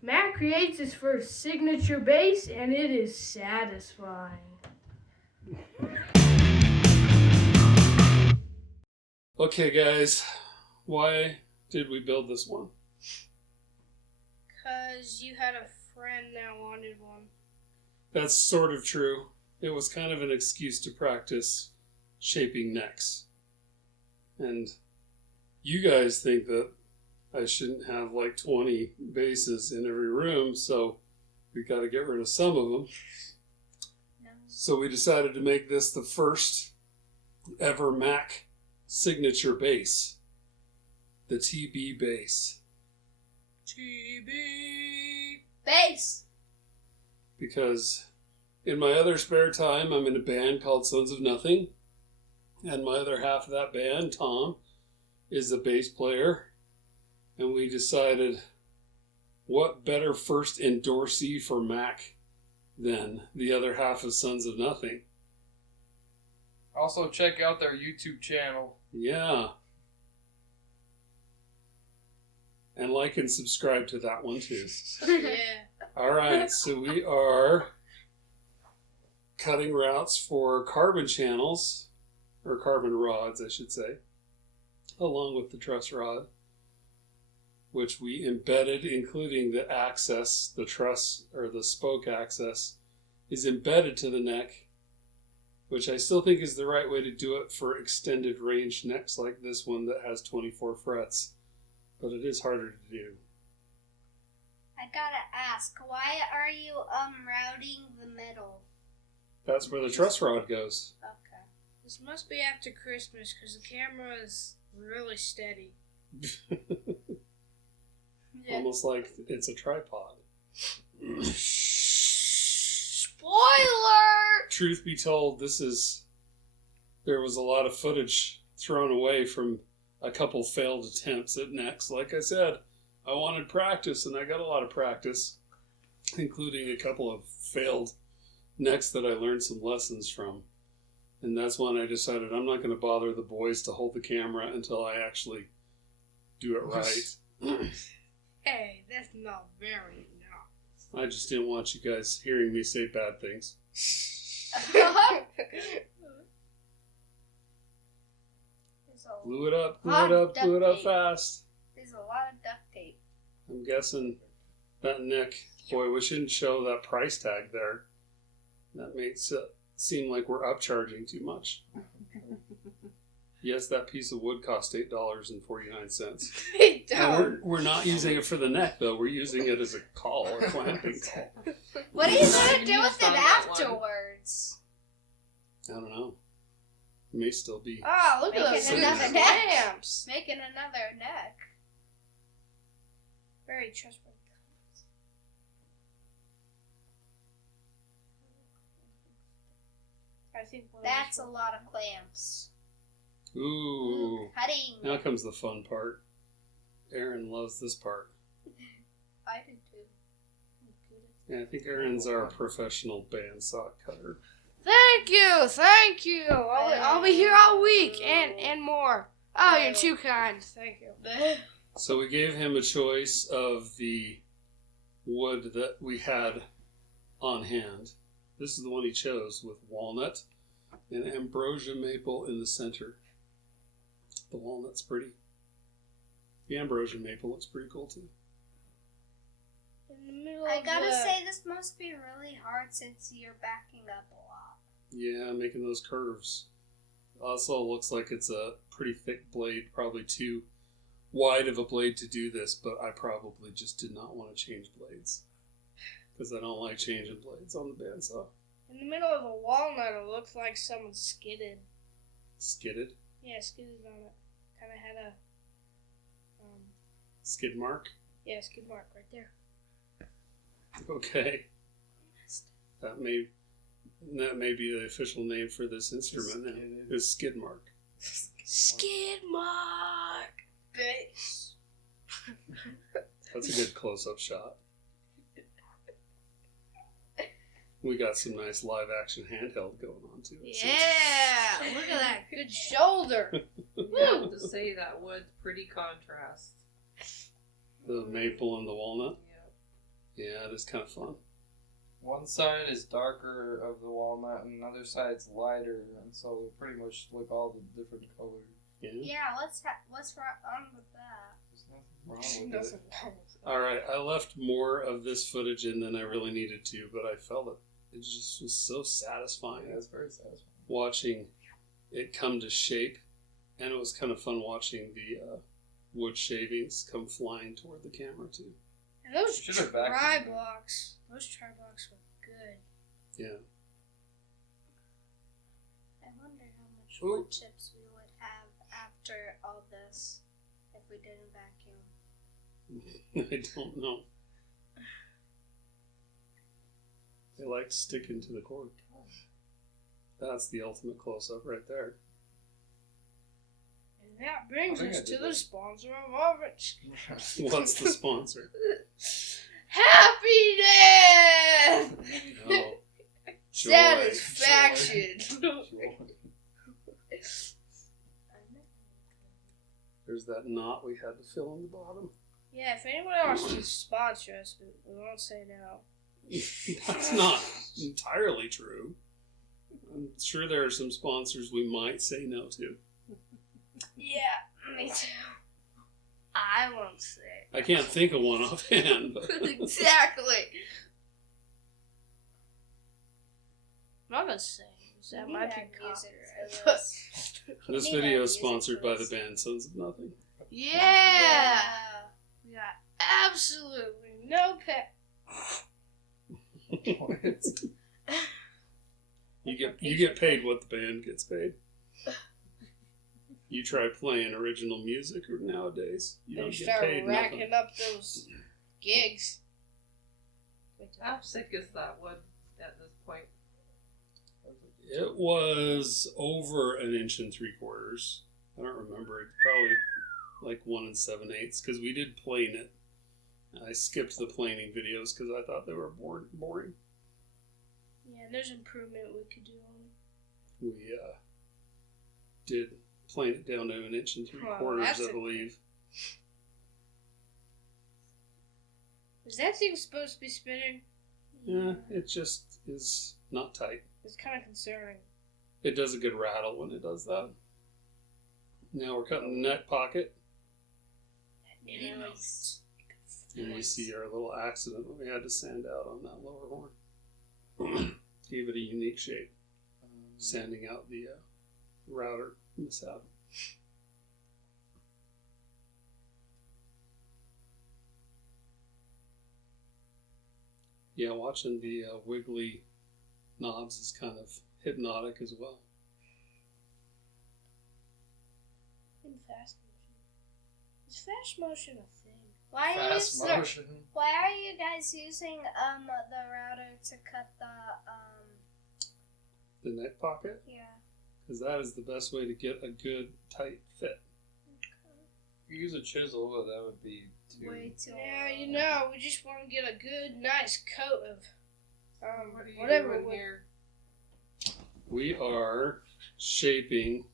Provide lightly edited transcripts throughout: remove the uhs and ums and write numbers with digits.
Matt creates his first signature bass, and it is satisfying. Okay, guys, why did we build this one? Because you had a friend that wanted one. That's sort of true. It was kind of an excuse to practice shaping necks. And you guys think that I shouldn't have like 20 bases in every room, so we got to get rid of some of them. No. So we decided to make this the first ever MAK signature bass. The TB bass. TB bass. Because in my other spare time, I'm in a band called Sons of Nothing. And my other half of that band, Tom, is the bass player. And we decided, what better first endorsee for MAK than the other half of Sons of Nothing? Also, check out their YouTube channel. Yeah. And like and subscribe to that one too. Yeah. All right, so we are cutting routes for carbon channels, or carbon rods, I should say, along with the truss rod, which we embedded, including the access, the truss, or the spoke access, is embedded to the neck, which I still think is the right way to do it for extended range necks like this one that has 24 frets, but it is harder to do. I gotta ask, why are you routing the middle? That's where the truss rod goes. Okay. This must be after Christmas because the camera is really steady. Yeah. Almost like it's a tripod. Spoiler! Truth be told, there was a lot of footage thrown away from a couple failed attempts at necks. Like I said, I wanted practice, and I got a lot of practice, including a couple of failed necks that I learned some lessons from. And that's when I decided I'm not going to bother the boys to hold the camera until I actually do it right. Hey, that's not very nice. I just didn't want you guys hearing me say bad things. Glue it up, glue it up fast. There's a lot of duct tape. I'm guessing that neck, boy, we shouldn't show that price tag there. That makes it seem like we're upcharging too much. Yes, that piece of wood cost $8.49. And we're not using it for the neck, though. We're using it as a caul, a clamping caul. What are you gonna do with it afterwards? I don't know. It may still be. Oh, look Making at those another good neck. clamps. Making another neck. Very trustworthy. I think That's a lot of clamps. Ooh. Cutting. Now comes the fun part. Aaron loves this part. I do too. Yeah, I think Aaron's our professional bandsaw cutter. Thank you. I'll be here all week and more. Oh, you're too kind. Thank you. So we gave him a choice of the wood that we had on hand. This is the one he chose, with walnut and ambrosia maple in the center. The walnut's pretty. The ambrosia maple looks pretty cool too. In the middle I of gotta the- say, this must be really hard since you're backing up a lot. Yeah, making those curves. Also looks like it's a pretty thick blade, probably too wide of a blade to do this, but I probably just did not want to change blades. Because I don't like changing blades on the bandsaw. In the middle of the walnut, it looks like someone skidded. Skidded? Yeah, skidded on it. Kind of had a Skid mark? skid mark right there. Okay. That may be the official name for this instrument now. Is skid mark. Skid mark. Bass. That's a good close-up shot. We got some nice live-action handheld going on too. Yeah, look at that good shoulder. You have to say that wood, pretty contrast. The maple and the walnut. that is kind of fun. One side is darker of the walnut, and another side's lighter, and so they pretty much look all the different colors. Yeah. Yeah, what's wrong with that? There's nothing wrong with it. All right, I left more of this footage in than I really needed to, but I felt it just was so satisfying. Yeah, it's very satisfying. Watching it come to shape, and it was kind of fun watching the wood shavings come flying toward the camera too. And those You should have tri vacuumed. blocks. Those tri blocks were good. Yeah. I wonder how much Ooh. wood chips we would have after all this if we didn't vacuum. I don't know. They like sticking to the cord. That's the ultimate close-up right there. And that brings I think us I to did the that. sponsor of our What's the sponsor? Happy Death! Oh, joy. Satisfaction. There's that knot we had to fill in the bottom. Yeah, if anyone wants to sponsor us, we won't say no. That's not entirely true. I'm sure there are some sponsors we might say no to. Yeah, me too. I won't say. I can't think of one offhand. But Exactly. I'm not gonna say that We might need be that music copyright. for this. this We need video that is music sponsored for by the this. band Sons of Nothing. Yeah. We got absolutely no pay. You get paid what the band gets paid. You try playing original music nowadays, you Better don't get start paid racking nothing. up those gigs. How thick is that wood at this point? It was over 1 3/4. I don't remember. It's probably like 1 7/8 because we did plane it. I skipped the planing videos because I thought they were boring. Yeah, there's improvement we could do on it. We did plane it down to 1 3/4, that's I a- believe. Is that thing supposed to be spinning? Yeah, it just is not tight. It's kind of concerning. It does a good rattle when it does that. Now we're cutting the neck pocket, Nice. and we see our little accident that we had to sand out on that lower horn. Gave it a unique shape, sanding out the router mishap. Yeah, watching the wiggly knobs is kind of hypnotic as well. In fast motion. Is fast motion a thing? Why are you Fast motion. Why are you guys using the router to cut The neck pocket, yeah? because that is the best way to get a good tight fit. If you use a chisel, well, that would be too. Way too. Yeah, you know, we just want to get a good, nice coat of What are you whatever. doing wood- here? We are shaping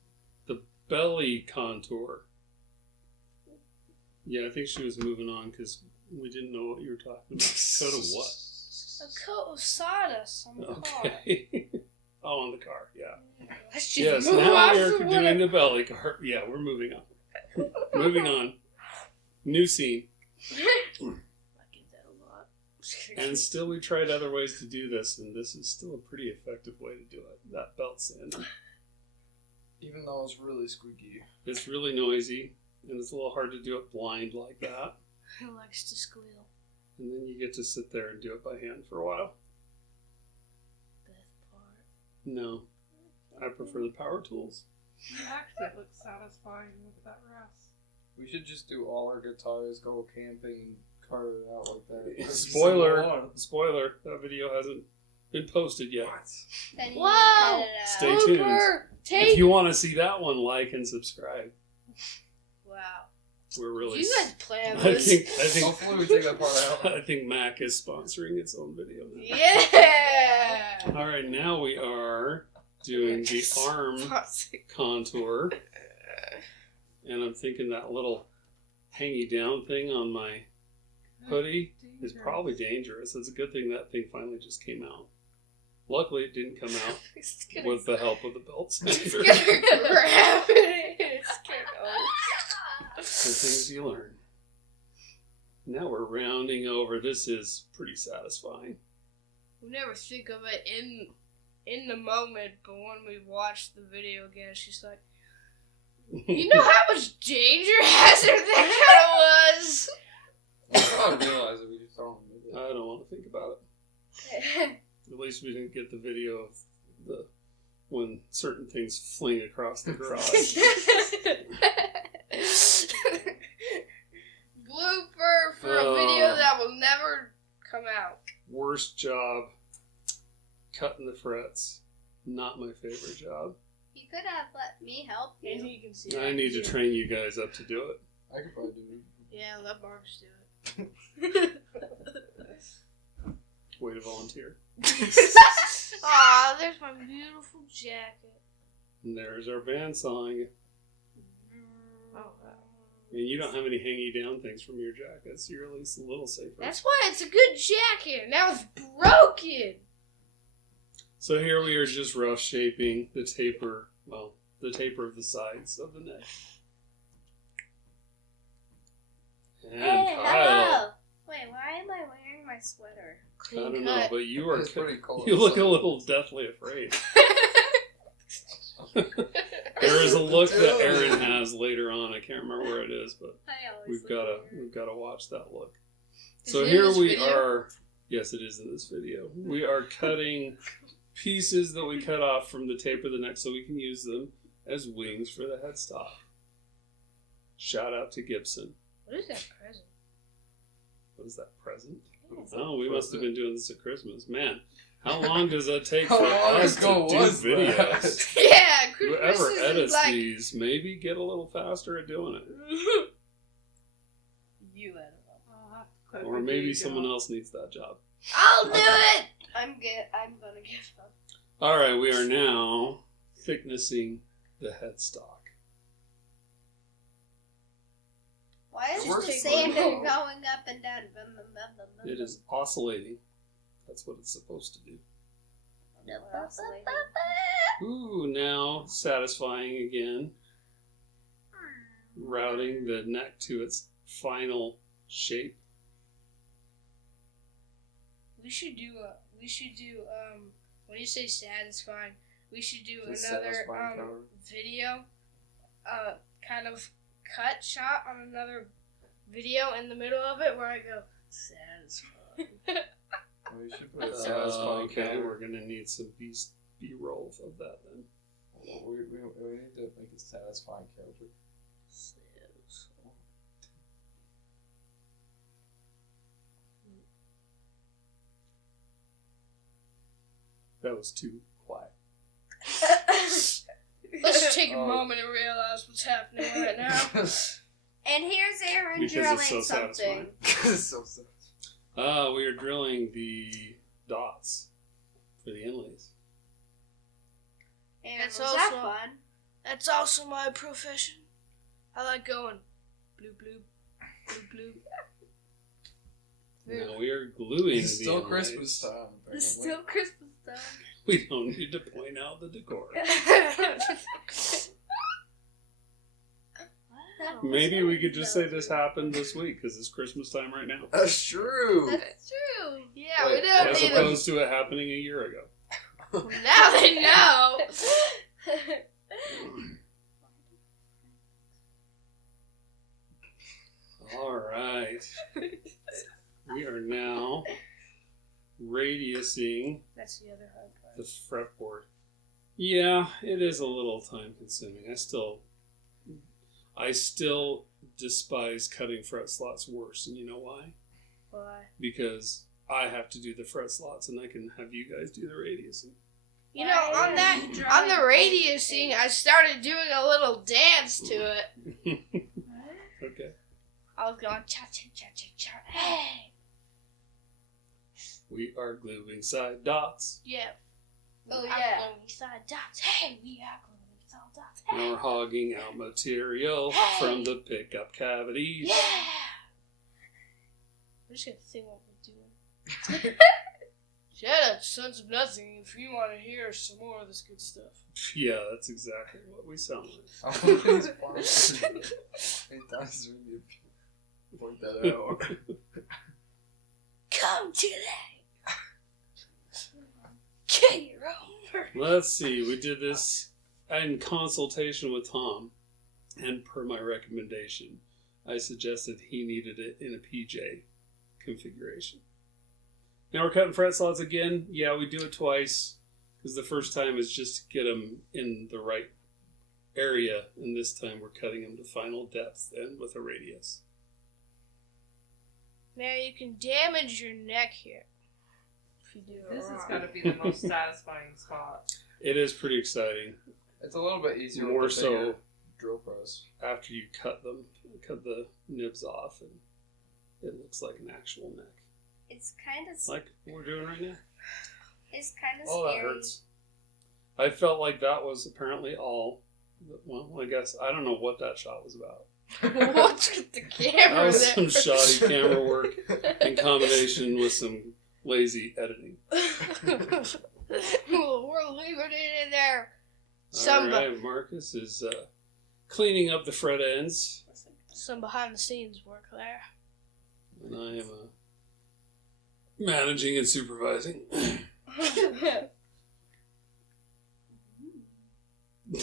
the belly contour. Yeah, I think she was moving on because we didn't know what you were talking about. Coat of what? A coat of sawdust on the car. Okay. Oh, on the car, yeah. Let's just Yes, move now on we're from doing whatever- the belly car. Yeah, we're moving on. Moving on. New scene. I get that a lot. And still we tried other ways to do this, and this is still a pretty effective way to do it. That belt sanding. Even though it's really squeaky. It's really noisy, and it's a little hard to do it blind like that. Who likes to squeal? And then you get to sit there and do it by hand for a while. Best part. No, I prefer the power tools. Actually, it looks satisfying with that rest. We should just do all our guitars, go camping, and carve it out like that. Every Spoiler, single one. spoiler, that video hasn't been posted yet. Then you Wow! cut it out. Stay tuned. Blooper! If Take. you want to see that one, like and subscribe. Wow. We're really. You guys plan I this? think. Hopefully we take that part out. I think MAK is sponsoring its own video now. Yeah. All right, now we are doing the arm contour, and I'm thinking that little hangy down thing on my hoodie is probably dangerous. It's a good thing that thing finally just came out. Luckily, it didn't come out It's gonna, with the help of the belt it's sander. gonna grab it. It's The things you learn. Now we're rounding over. This is pretty satisfying. We never think of it in the moment, but when we watch the video again, she's like, you know how much danger hazard that kind of was? I don't realize it. We just don't. I don't want to think about it. At least we didn't get the video of the when certain things fling across the garage. Blooper for a video that will never come out. Worst job, cutting the frets. Not my favorite job. You could have let me help you. And you can see I need to train you guys up to do it. I could probably do it. Yeah, let Marcus do it. Way to volunteer. Aw, there's my beautiful jacket. And there's our band song. Oh, And you don't have any hangy down things from your jackets. You're at least a little safer. that's why it's a good jacket. Now it's broken. So here we are just rough shaping the taper, well, the taper of the sides of the neck. And Hey, Kyle, hello. Wait, why am I wearing my sweater? I don't know, but you are It's pretty cold. you look a outside. little deathly afraid. There is a look that Aaron has later on. I can't remember where it is, but I always we've got to watch that look. Is So it in here this we video? are. Yes, it is in this video. We are cutting pieces that we cut off from the tape of the neck so we can use them as wings for the headstock. Shout out to Gibson. What is that present? What is that, present? Yes. Oh, we must have been doing this at Christmas. Man, how long does that take How for long us to ago do was that? videos? Yeah, Christmas Whoever is edits like... these, maybe get a little faster at doing it. You edit them. Or maybe someone else needs that job. I'll do it! I'm gonna give up. All right, we are now thicknessing the headstock. Why is Where's the it sander going? going up and down? It is oscillating. That's what it's supposed to do. Oscillating. Ooh, now satisfying again. Routing the neck to its final shape. We should do when you say satisfying, we should do The another satisfying cover. video, kind of cut shot on another video in the middle of it where I go, satisfying. We should put a satisfying Okay, cover. we're gonna need some B-roll of that then. We need to make a satisfying character. That was too quiet. Let's take a Oh. moment and realize what's happening right now. And here's Aaron Because drilling it's so something. satisfying. So sad. We are drilling the dots for the inlays. And That's was that also- fun? That's also my profession. I like going bloop bloop bloop bloop. Now we are gluing It's still the Christmas inlays. time. It's still Christmas time. We don't need to point out the decor. Maybe we could just say this happened this week because it's Christmas time right now. That's true. That's true. Yeah, Wait, we don't As need it. opposed to it happening a year ago. Now they know. All right. We are now radiusing That's the other hard part. the fretboard. Yeah, it is a little time consuming. I still despise cutting fret slots worse, and you know why? Why? Because I have to do the fret slots, and I can have you guys do the radiusing. You know, on the radiusing, I started doing a little dance to it. Okay. I was going cha cha cha cha cha. Hey. We are gluing side dots. Yeah. Oh, We yeah. are gluing side dots. Hey, we are gluing side dots. And Hey. we're hogging out material Hey. from the pickup cavities. Yeah. just gotta think what we're doing. Shout out to Sons of Nothing if you want to hear some more of this good stuff. Yeah, that's exactly what we sound like. I want these parts. It does really point that out. Come today. Get your own. Let's see. We did this in consultation with Tom, and per my recommendation, I suggested he needed it in a PJ configuration. Now we're cutting fret slots again. Yeah, we do it twice because the first time is just to get them in the right area, and this time we're cutting them to final depth and with a radius. Now you can damage your neck here. If you do it This is wrong. gotta be the most satisfying spot. It is pretty exciting. It's a little bit easier More with the so bigger drill press. after you cut the nibs off, and it looks like an actual neck. It's kind of Like we're doing right now. it's kind of Oh, that scary. hurts. I felt like that was apparently all. Well, I guess I don't know what that shot was about. What's with the camera That was there? some shoddy camera work in combination with some lazy editing. We're leaving it in there. All right, Marcus is cleaning up the fret ends, Some behind the scenes work there. and I am managing and supervising.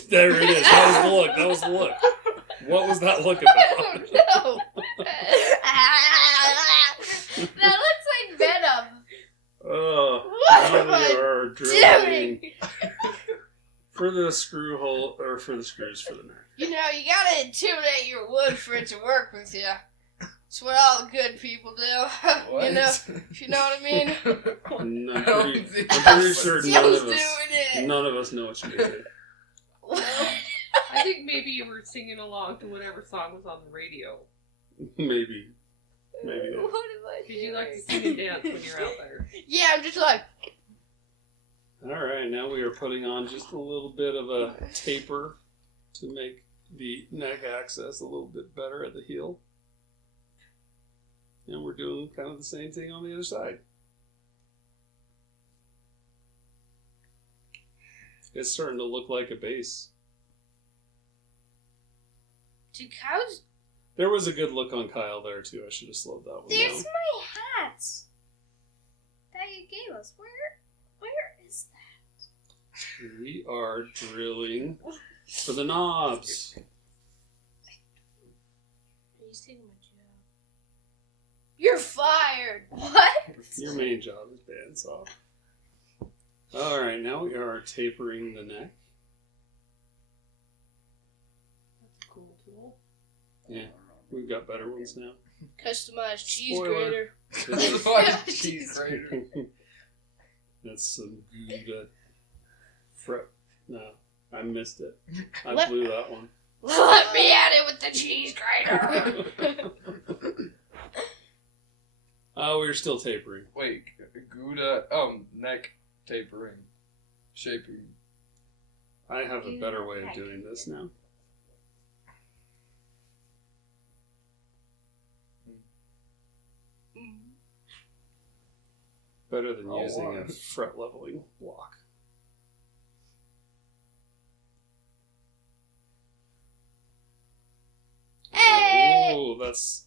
There it is. That was the look. That was the look. What was that look about? No. That looks like Venom. Oh, What now am we I are drilling doing? for the screw hole, or for the screws for the neck. You know, you gotta intimidate your wood for it to work with you. It's what all the good people do. What? You know, if you know what I mean. And I don't I'm think pretty sure Still none of doing us, it. none of us know what you mean. I think maybe you were singing along to whatever song was on the radio. Maybe. What am I Because you like to doing? sing and dance when you're out there. Yeah, I'm just like. All right, now we are putting on just a little bit of a taper to make the neck access a little bit better at the heel. And we're doing kind of the same thing on the other side. It's starting to look like a base. Do cows? There was a good look on Kyle there too. I should have slowed that one There's down. my hat that you gave us. Where is that? We are drilling for the knobs. He's taking my job. You're fired. What? Your main job is bandsaw. All right, now we are tapering the neck. That's a cool tool. Yeah, we've got better ones now. Customized cheese Spoiler. grater. Cheese grater. That's some good fret. No, I missed it. I Let- blew that one. Let me at it with the cheese grater. Oh, we're still tapering. Wait, Gouda, neck tapering, shaping. I have a better way of doing this now. Better than Oh, using wow. a fret leveling block. Hey! Oh, that's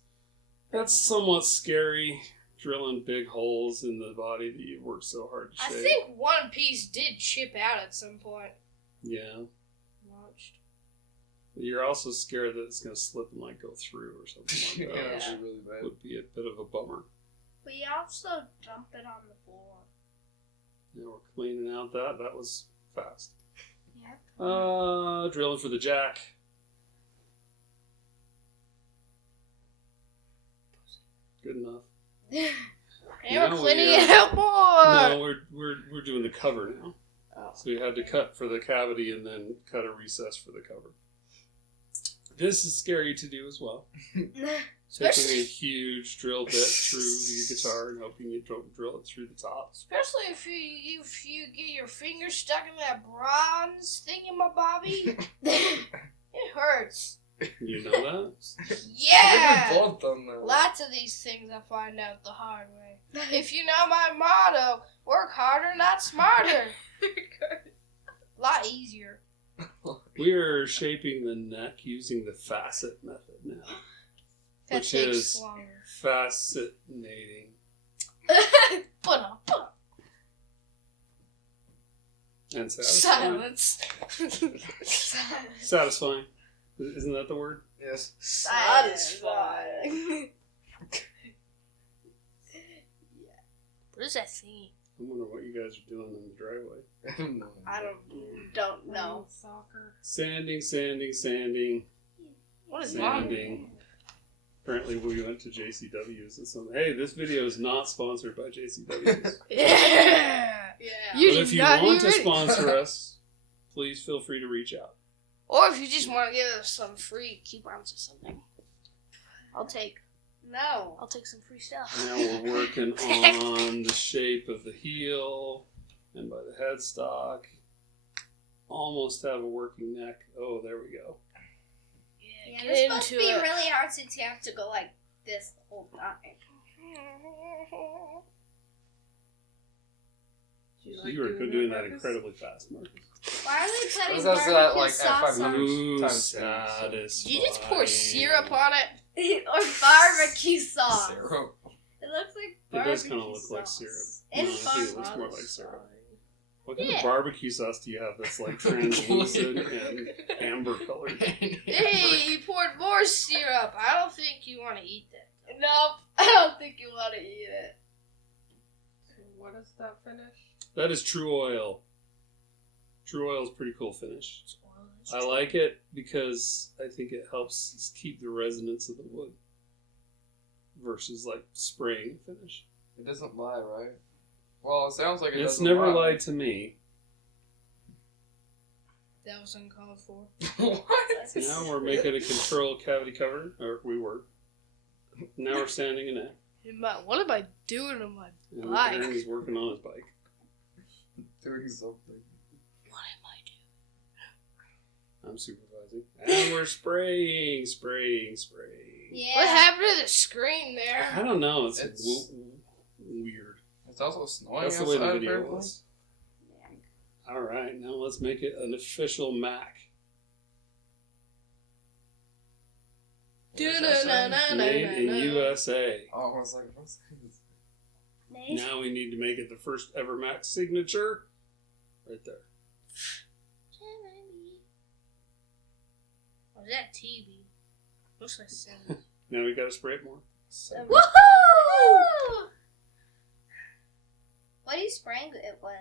somewhat scary. Drilling big holes in the body that you've worked so hard to I shape. think one piece did chip out at some point. Yeah. Watched. You're also scared that it's going to slip and like go through or something Yeah, like that. that's really bad. Would be a bit of a bummer. We also dump it on the floor. Yeah, we're cleaning out that. That was fast. Yep. Drilling for the jack. Good enough. And Now we're we cleaning are- it out more. No, we're doing the cover now. Oh. So we had to cut for the cavity and then cut a recess for the cover. This is scary to do as well. Taking a huge drill bit through the guitar and hoping you don't drill it through the top. Especially if you get your finger stuck in that bronze thingamabobby. It hurts. You know that? Yeah! We've both done that. Lots of these things I find out the hard way. If you know my motto, work harder, not smarter. A lot easier. We are shaping the neck using the facet method now, That which takes is longer. fascinating. And satisfying. Silence. Satisfying. Isn't that the word? Yes. Satisfying. What is that thing? I wonder what you guys are doing in the driveway. I don't know. Soccer. Sanding, sanding, sanding, What is that? sanding. Apparently we went to JCW's and some. Hey, this video is not sponsored by JCW's. Yeah. Yeah. You But did if you not want to hear it. sponsor us, please feel free to reach out. Or if you just want to give us some free coupons or something. I'll take some free stuff. Now we're working on the shape of the heel and by the headstock. Almost have a working neck. Oh, there we go. Yeah, Get this is supposed to into be it. really hard since you have to go like this the whole time. Do So like you were doing doing that, that Marcus? incredibly fast, Marcus. Why are they putting That's barbecue like at sauce on 500. Ooh, times satisfying. Did you just pour syrup on it? or barbecue sauce? Syrup. It looks like It barbecue does kind of look like sauce. syrup. And No, I think it looks fun. more like syrup. What kind Yeah. of barbecue sauce do you have that's like translucent and amber colored? Hey, you poured more syrup. I don't think you want to eat that. Nope, I don't think you want to eat it. So what is that finish? That is True Oil. True Oil is a pretty cool finish. I like it because I think it helps keep the resonance of the wood versus like spraying finish. It doesn't lie, right? Well, it sounds like it It's doesn't never lie. lied to me. That was uncalled for. What? Now we're making a control cavity cover, or we were. Now we're sanding a neck. What am I doing on my And bike? Aaron's working on his bike. Doing something. What am I doing? I'm supervising. And we're spraying. Yeah. What happened to the screen there? I don't know. It's, It's- weird. It's also snowing That's the way the outside, video apparently. was. Alright, now let's make it an official MAK. Made in USA. Oh, I was like, what's this? Nice. Now we need to make it the first ever MAK signature. Right there. Oh, that TV? Looks like 7. Now we gotta spray it more. Woohoo! What are you spraying it with?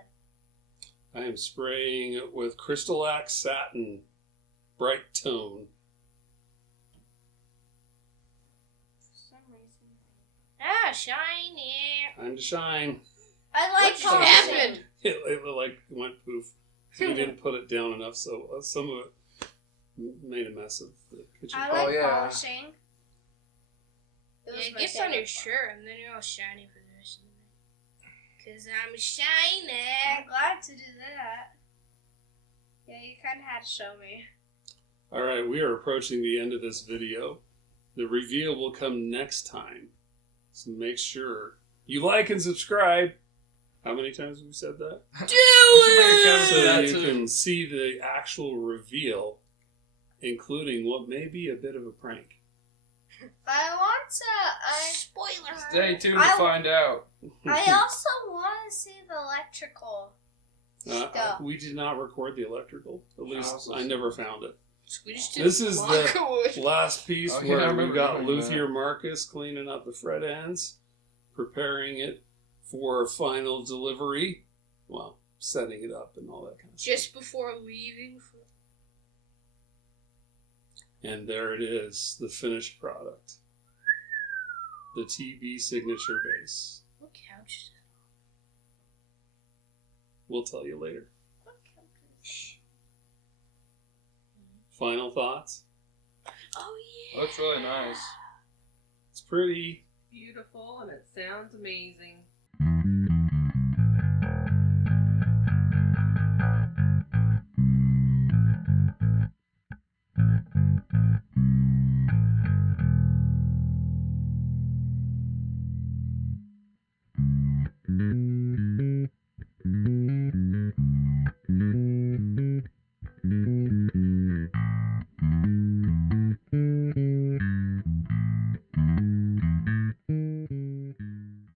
I am spraying it with Crystal-Ax Satin Bright Tone. For some reason. Ah, shiny. Time to shine. I like What polishing. happened? It like went poof. So we didn't put it down enough, so some of it made a mess of the kitchen. I Oh, like yeah. polishing. Yeah, was it my gets on your favorite shirt and then you're all shiny for the rest of the night. Cause I'm shiny. I'm glad to do that. Yeah, you kind of had to show me. Alright, we are approaching the end of this video. The reveal will come next time. So make sure you like and subscribe. How many times have we said that? Do should make a count So of that you too. can see the actual reveal, including what may be a bit of a prank. I want to. Spoiler. Stay tuned to I- find out. I also want to see the electrical. stuff. We did not record the electrical. At least Oh. I never found it. So we just did This is block the of wood. last piece Oh, yeah, I where we remember got doing Luthier Marcus cleaning up the fret ends, preparing it for final delivery. Well, setting it up and all that kind of stuff. Just before leaving. And there it is, the finished product. The TB signature base. What couch is that? We'll tell you later. Final thoughts? Oh yeah. Looks really nice. It's pretty. Beautiful, and it sounds amazing.